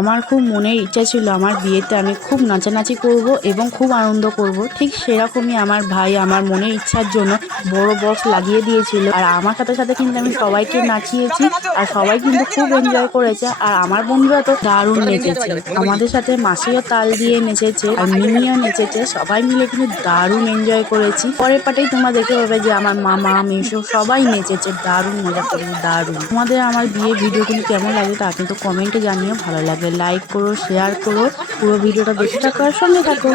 আমার খুব মনের ইচ্ছা ছিল আমার বিয়েতে আমি খুব নাচানাচি করব এবং খুব আনন্দ করব। ঠিক সেরকমই আমার ভাই আমার মনের ইচ্ছার জন্য বড় বক্স লাগিয়ে দিয়েছিল। আর আমার সাথে সাথে কিন্তু আমি সবাইকে নাচিয়েছি আর সবাই কিন্তু খুব এনজয় করেছে। আর আমার বন্ধুরা তো দারুণ নেচেছে, আমাদের সাথে মাসিও তাল দিয়ে নেচেছে আর মিনিও নেচেছে। সবাই মিলে কিন্তু দারুণ এনজয় করেছি। পরের পাটেই তোমরা দেখতে পাবে যে আমার মামা মেসো সবাই নেচেছে, দারুণ মজা করেছে, দারুণ। তোমাদের আমার বিয়ের ভিডিওগুলি কেমন লাগে তা কিন্তু কমেন্টে জানিও। ভালো লাগলে লাইক করো, শেয়ার করো, পুরো ভিডিওটা দেখতে থাকো আর সঙ্গে থাকো।